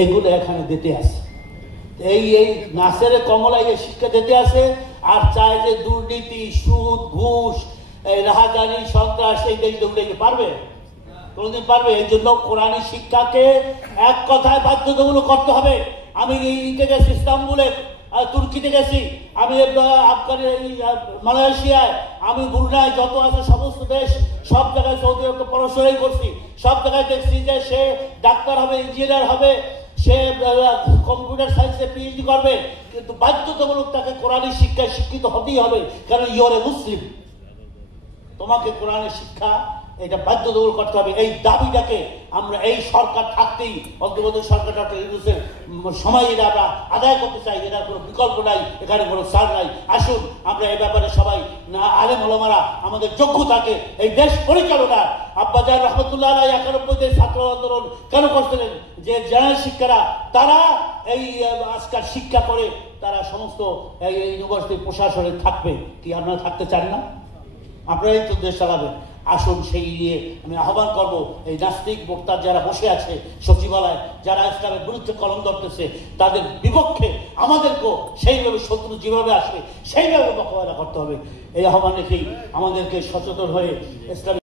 এইগুলো এখানে দিতে আছে। এই এই নাসেরে কমলা এই শিক্ষা দিতে আছে, আর চায় যে দুর্নীতি, সুদ, ঘুষ, এই রাহাজানি, সন্ত্রাস এই দেশ দৌড়াইতে পারবে? কোনোদিন পারবে? এই জন্য কোরআনী শিক্ষাকে এক কথায় বাধ্যতামূলক করতে হবে। আমি গেছি ইস্তাম্বুলে, তুর্কিতে গেছি, আমি মালয়েশিয়ায়, আমি ব্রুনাই, যত আছে সমস্ত দেশ, সব জায়গায়, সৌদি আরব পড়াশোনাই করছি, সব জায়গায় দেখছি যে সে ডাক্তার হবে, ইঞ্জিনিয়ার হবে, সে কম্পিউটার সায়েন্সে পিএইচডি করবে, কিন্তু বাধ্যতামূলক তাকে কোরআনী শিক্ষায় শিক্ষিত হতেই হবে, কারণ ইউর এ মুসলিম। তোমাকে কোরআনের শিক্ষা এটা বাধ্যতামূলক করতে হবে। এই দাবিটাকে আমরা এই সরকার থাকতেই, অন্তর্বর্তী সরকার ডক্টর ইউনূসের সময় এটা আমরা আদায় করতে চাই। এটার কোনো বিকল্প নাই, এখানে কোনো ছাড় নাই। আসুন আমরা এই ব্যাপারে সবাই আলেম ওলামারা আমাদের যোগ্য থাকে এই দেশ পরিচালনার। আব্বাজান রহমতুল্লাহ আলাইহি 91-তে ছাত্র আন্দোলন কেন করছিলেন? যে জেনারেল শিক্ষারা তারা এই আজকাল শিক্ষা করে তারা সমস্ত এই ইউনিভার্সিটির প্রশাসনে থাকবে। কি আপনারা থাকতে চান না? আপনারাই তো দেশ চালাবেন। আসুন সেই নিয়ে আমি আহ্বান করব, এই নাস্তিক বক্তার যারা বসে আছে সচিবালয়, যারা ইসলামের বিরুদ্ধে কলম ধরতেছে, তাদের বিপক্ষে আমাদেরকেও সেইভাবে শত্রু যেভাবে আসবে সেইভাবে মোকাবেলা করতে হবে। এই আহ্বান রেখেই আমাদেরকে সচেতন হয়ে ইসলাম